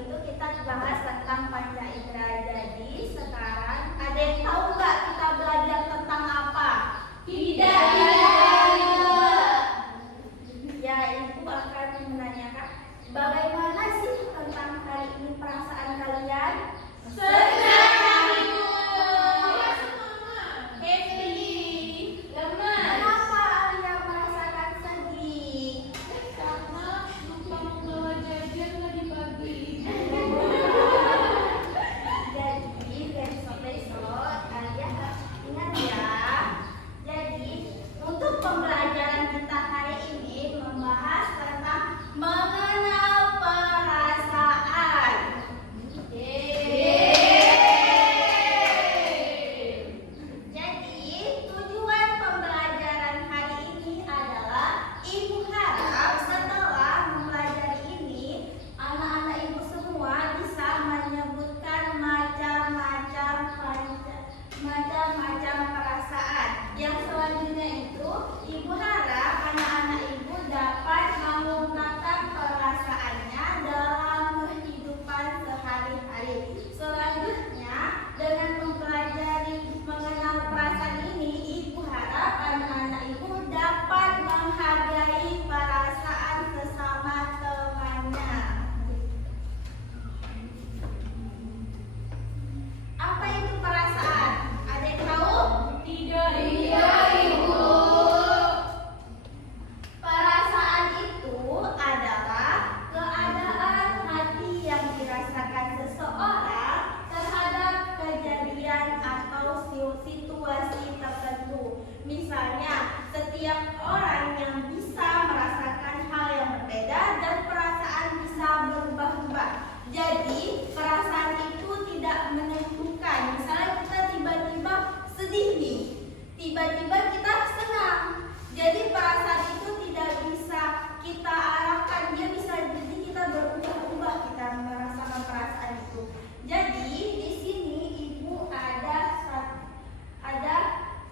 itu kita bahas tentang panca indera. Jadi sekarang ada yang tahu nggak kita belajar tentang apa? Tidak. Ya, ibu akan menanyakan bagaimana sih tentang hari ini perasaan kalian? Senang, Ibu. Happy. Lemas. Kenapa Alia merasakan sedih? Karena lupa membawa jajan tadi pagi. Jadi besok-besok Alia harus ingat ya. Jadi untuk pembelajaran kita hari ini membahas tentang mengenal perasaan. Jadi tujuan pembelajaran hari ini adalah ibu harap setelah mempelajari ini anak-anak ibu semua bisa menyebutkan macam-macam perasaan. Yang selanjutnya itu ibu harap anak-anak ibu dapat mengungkapkan perasaannya dalam kehidupan sehari-hari. Selanjutnya dengan mempelajari mengenal perasaan ini, ibu harap anak-anak ibu dapat menghargai perasaan sesama temannya. Apa itu perasaan? Ada yang tahu? Tidak, Ibu. Perasaan itu adalah keadaan hati yang dirasakan seseorang terhadap kejadian atau situasi tertentu. Misalnya, setiap orang yang bisa merasakan hal yang berbeda dan perasaan bisa berubah-ubah. Jadi, perasaan itu tidak menentukan. Misalnya kita tiba-tiba sedih nih, tiba-tiba kita senang. Jadi perasaan itu tidak bisa kita arahkan, dia bisa jadi kita berubah-ubah kita merasakan perasaan itu. Jadi di sini ibu ada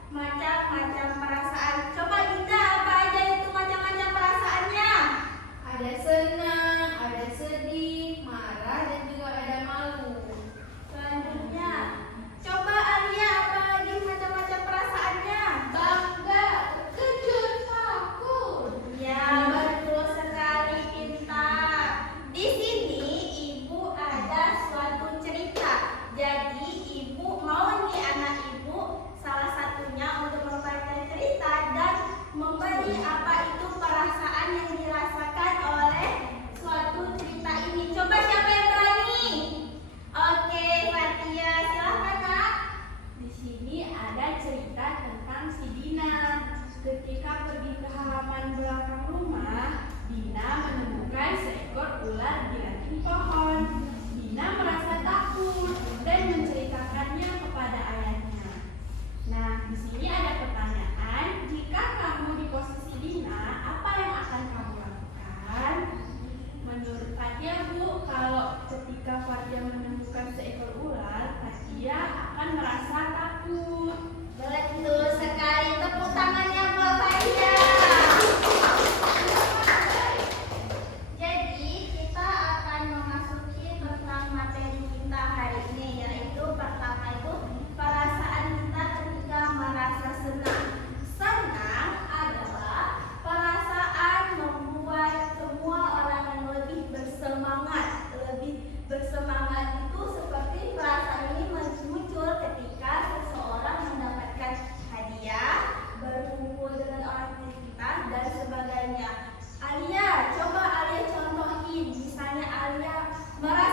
macam-macam perasaan. Coba Dinda, apa aja itu macam-macam perasaannya? Ada senang, ada sedih, marah, dan juga ada malu. Selanjutnya, coba Alia, apa lagi macam-macam perasaannya? Bangga, terkejut, takut. Ya, betul sekali, pintar. Di sini ibu ada suatu cerita. Jadi ibu mau nih anak ibu salah satunya untuk membaca cerita dan memberi apa itu perasaan yang dirasakan oleh suatu cerita ini. Coba siapa yang berani? Oke, Fatia, silahkan Kak. Di sini ada cerita tentang si Dina. Ketika pergi ke halaman belakang rumah, Dina menemukan seekor ular di ranting pohon. Dina merasa takut dan menceritakannya kepada ayahnya. Nah, di sini ada pertanyaan, jika kamu di posisi Dina, apa yang akan kamu lakukan? Menurut Fatia, Bu, kalau ketika Fatia menemukan seekor ular, Fatia akan merasa takut. Betul sekali, tepuk tangannya buat Fatia. Jadi kita akan memasuki tentang materi kita hari ini, yaitu pertama itu perasaan kita ketika merasa senang. Senang adalah perasaan membuat semua orang yang lebih bersemangat. Lebih bersemangat itu seperti perasaan ini muncul ketika seseorang mendapatkan hadiah, berkumpul dengan orang kita dan sebagainya. Alia, coba Alia contohin, misalnya Alia merasa